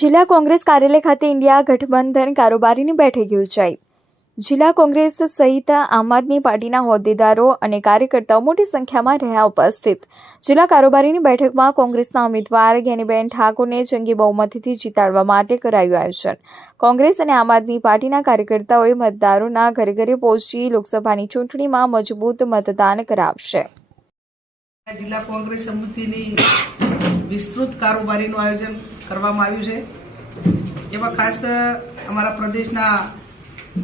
જિલ્લા કોંગ્રેસ કાર્યાલય ખાતે ઇન્ડિયા ગઠબંધન કારોબારીની બેઠક યોજાઈ। જિલ્લા કોંગ્રેસ સહિત આમ આદમી પાર્ટીના હોદ્દેદારો અને કાર્યકર્તાઓ મોટી સંખ્યામાં રહ્યા ઉપસ્થિત। જિલ્લા કારોબારીની બેઠકમાં કોંગ્રેસના ઉમેદવાર જ્ઞાનીબેન ઠાકોરને જંગી બહુમતીથી જીતાડવા માટે કરાયું આયોજન। કોંગ્રેસ અને આમ આદમી પાર્ટીના કાર્યકર્તાઓએ મતદારોના ઘરે ઘરે પહોંચી લોકસભાની ચૂંટણીમાં મજબૂત મતદાન કરાવશે। જિલ્લા કોંગ્રેસ સમિતિની વિસ્તૃત કારોબારીનું આયોજન કરવામાં આવ્યું છે। એમાં ખાસ અમારા પ્રદેશના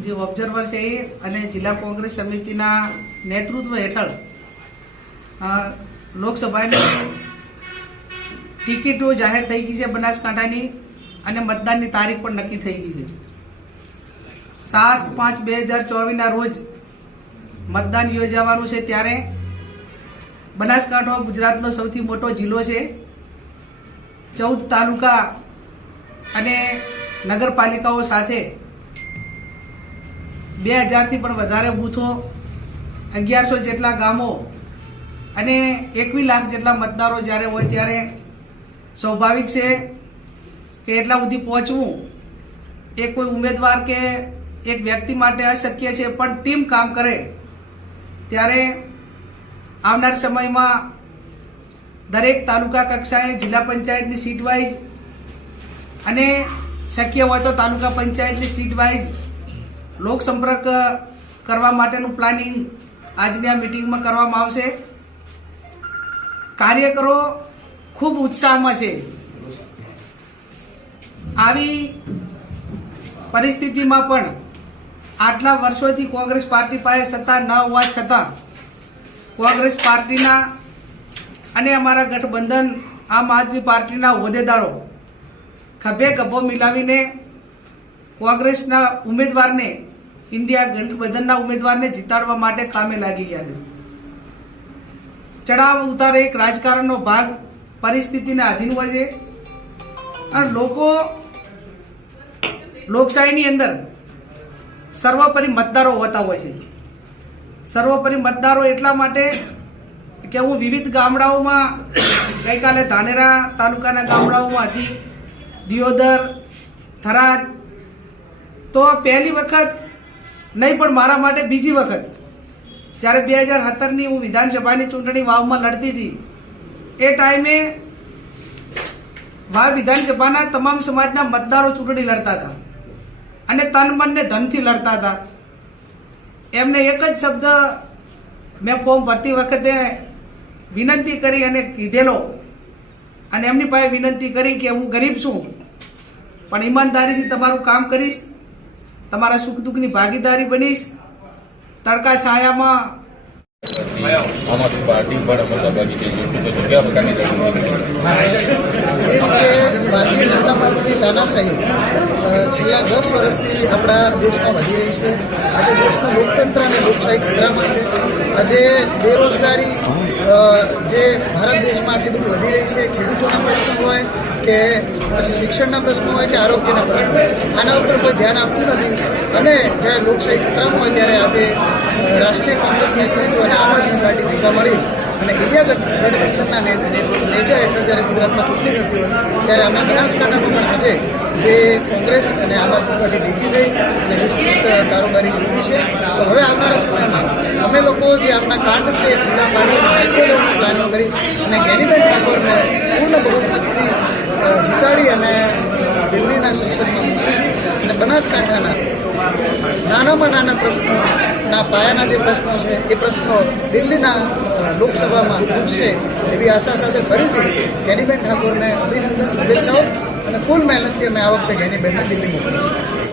જે ઓબ્ઝર્વર છે એ અને જિલ્લા કોંગ્રેસ સમિતિના નેતૃત્વ હેઠળ લોકસભાની ટિકિટો જાહેર થઈ ગઈ છે બનાસકાંઠાની અને મતદાનની તારીખ પણ નક્કી થઈ ગઈ છે। 7/5/2024 રોજ મતદાન યોજાવાનું છે। ત્યારે બનાસકાંઠો ગુજરાતનો સૌથી મોટો જિલ્લો છે। 14 તાલુકા અને નગરપાલિકાઓ સાથે 2000થી પણ વધારે બૂથો, 1100 જેટલા ગામો અને 21 લાખ જેટલા મતદારો જ્યારે હોય ત્યારે સ્વાભાવિક છે કે એટલા સુધી પહોંચવું એ કોઈ ઉમેદવાર કે એક વ્યક્તિ માટે અશક્ય છે, પણ ટીમ કામ કરે ત્યારે આવનાર સમયમાં દરેક તાલુકા કક્ષાએ જિલ્લા પંચાયતની સીટ વાઇઝ અને શક્ય હોય તો તાલુકા પંચાયતની સીટ વાઇઝ લોકસંપર્ક કરવા માટેનું પ્લાનિંગ આજની આ મિટિંગમાં કરવામાં આવશે। કાર્યકરો ખૂબ ઉત્સાહમાં છે। આવી પરિસ્થિતિમાં પણ આટલા વર્ષોથી કોંગ્રેસ પાર્ટી પાસે સત્તા ન હોવા છતાં કોંગ્રેસ પાર્ટીના અને અમારા ગઠબંધન આમ આદમી પાર્ટીના હોદ્દેદારો ખભે ખભો મિલાવીને કોંગ્રેસના ઉમેદવારને, ઇન્ડિયા ગઠબંધનના ઉમેદવારને જીતાડવા માટે કામે લાગી ગયા છે। ચડાવ ઉતાર એક રાજકારણનો ભાગ પરિસ્થિતિને આધીન હોય છે અને લોકો લોકશાહીની અંદર સર્વોપરી મતદારો હોતા હોય છે। સર્વોપરી મતદારો એટલા માટે કે હું વિવિધ ગામડાઓમાં ગઈકાલે ધાનેરા તાલુકાના ગામડાઓમાં હતી, દિયોદર, થરાદ, તો પહેલી વખત નહીં પણ મારા માટે બીજી વખત જ્યારે 2017ની હું વિધાનસભાની ચૂંટણી વાવમાં લડતી હતી એ ટાઈમે વાવ વિધાનસભાના તમામ સમાજના મતદારો ચૂંટણી લડતા હતા અને તન મન ને ધનથી લડતા હતા। એમને એક જ શબ્દ મેં ફોર્મ ભરતી વખતે વિનંતી કરી અને કીધેલો અને એમની પાસે વિનંતી કરી કે હું ગરીબ છું પણ ઈમાનદારીથી તમારું કામ કરીશ, તમારા સુખ દુઃખની ભાગીદારી બનીશ, તડકા છાયામાં આમ આદમી પાર્ટી પણ મોટાભાગી થઈ ગઈ છે, તો કયા પ્રકારની ભારતીય જનતા પાર્ટીની તાનાશાહી છેલ્લા 10 વર્ષથી આપણા દેશમાં વધી રહી છે। આજે દેશનું લોકતંત્ર અને લોકશાહી ખતરામાં છે। આજે બેરોજગારી જે ભારત દેશમાં આટલી બધી વધી રહી છે, ખેડૂતોના પ્રશ્નો હોય કે પછી શિક્ષણના પ્રશ્નો હોય કે આરોગ્યના પ્રશ્નો હોય, આના ઉપર કોઈ ધ્યાન આપતું નથી અને જ્યારે લોકશાહી ખતરામાં હોય ત્યારે આજે રાષ્ટ્રીય કોંગ્રેસ નેતૃત્વ અને આમ આદમી પાર્ટી ભેગા મળી અને ઇન્ડિયા ગઠબંધનના નેજા હેઠળ જ્યારે ગુજરાતમાં ચૂંટણી થતી હોય ત્યારે અમે બનાસકાંઠામાં પણ આજે જે કોંગ્રેસ અને આમ આદમી પાર્ટી ભેગી થઈ અને વિસ્તૃત કારોબારી લીધી છે। તો હવે આવનારા સમયમાં અમે લોકો જે આપણા કાંડ છે એ પૂરા પાડી માઇક્રો લેવલનું પ્લાનિંગ કરી અને જ્ઞાનીબેન ઠાકોરને પૂર્ણ બહુમતથી જીતાડી અને દિલ્હીના સંસદમાં મોકલી અને બનાસકાંઠાના નાનામાં નાના પ્રશ્નોના પાયાના જે પ્રશ્નો છે એ પ્રશ્નો દિલ્હીના લોકસભામાં પૂછશે એવી આશા સાથે ફરીથી જ્ઞાનીબેન ઠાકોરને અભિનંદન, શુભેચ્છાઓ અને ફૂલ મહેનતથી અમે આ વખતે જ્ઞાનીબેનને દિલ્હી મોકલીશું।